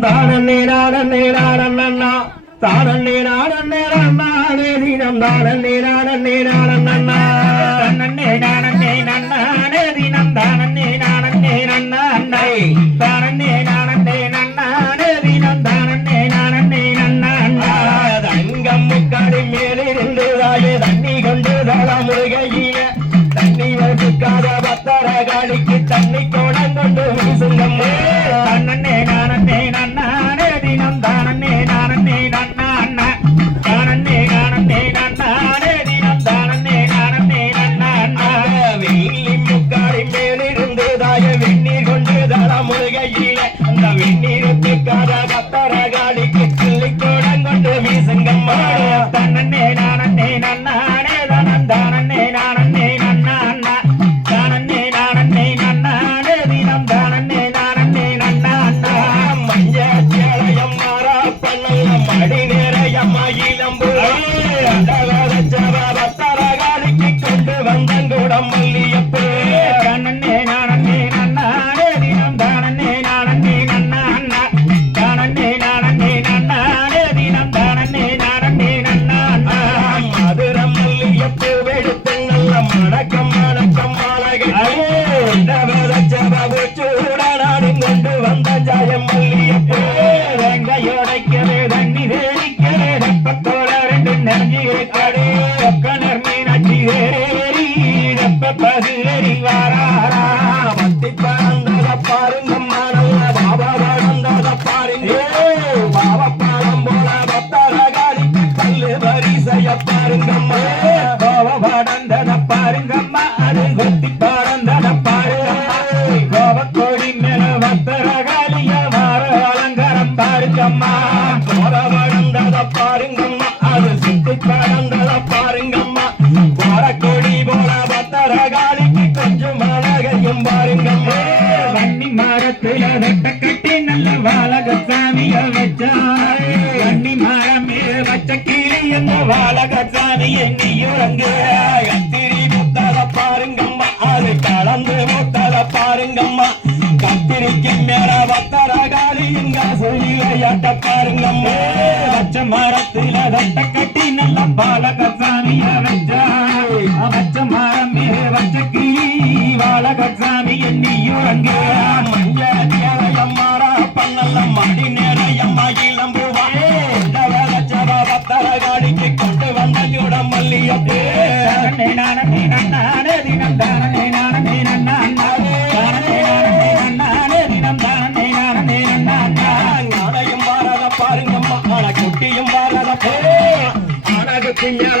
தானே நானே நானண்ணா தானே நானே நானே தினம் தானே நானே நானண்ணா நன்னே நானன்னே நன்னானே தினம் தானன்னே நானன்னே நன்னாண்ணை தானன்னே நானன்னே நன்னானே தினம் தானன்னே நானன்னே நன்னாண்ணா தங்கம் முக்காடி மேலிருந்து தாயே தண்ணி கொண்டு தள முருகையில. தண்ணி வசுக்காத பத்தர காடிக்கு தண்ணி கோடம் கொண்டு நிறையம் இளம்பு பத்தரகாலிக்கு கொண்டு வந்தங்கூடம் மல்லியப்பே. தானன்னே நானன்னே நன்னானே தினம் தானன்னே நானன்னே நன்னாண்ணா தானன்னே நானன்னே நன்னானே தினம் தானன்னே நானன்னே நன்னாண்ணா மதுரம் மல்லியப்பூ வெடுத்து நல்ல மணக்கம் மணக்கம் வெப்ப வாராரா? பத்தி பறந்தத பாருங்கம்மா நல்ல பாபா பறந்தத பாருங்க. பாபா பழம் போல பத்தரகாலிக்கு பல்லு வரிசைய பாருங்கம்மா. பாருங்கம்மா அது கொத்தி பறந்தத பாருங்கம்மா மேல வார அலங்காரம் பாருங்கம்மா. வளர்ந்தத பாருங்கம்மா அது சுத்தி பறந்தத பாருங்கம்மா. பத்தரகாலிக்கு கொஞ்சம் அழகையும் பாருங்கம்மா வன்னி மரத்துல வெட்ட கட்டி நல்ல வாழக சாமிய வச்சாய். வன்னி மரமே வச்ச கீழே என்ன வாழக சாமி எண்ணியுறங்கு கத்திரி முத்தத பாருங்கம்மா அது கலந்து முத்தால பாருங்கம்மா கத்திரிக்கு மேல பத்தரகாலி இங்க சொல்லியாட்ட பாருங்கம்மா வச்ச மரத்துல வெட்ட கட்டி நல்ல வாழக சாமிய பாருங்கம்மா ஆனா குட்டியும் வாரத போ ஆனகுத்தி மேல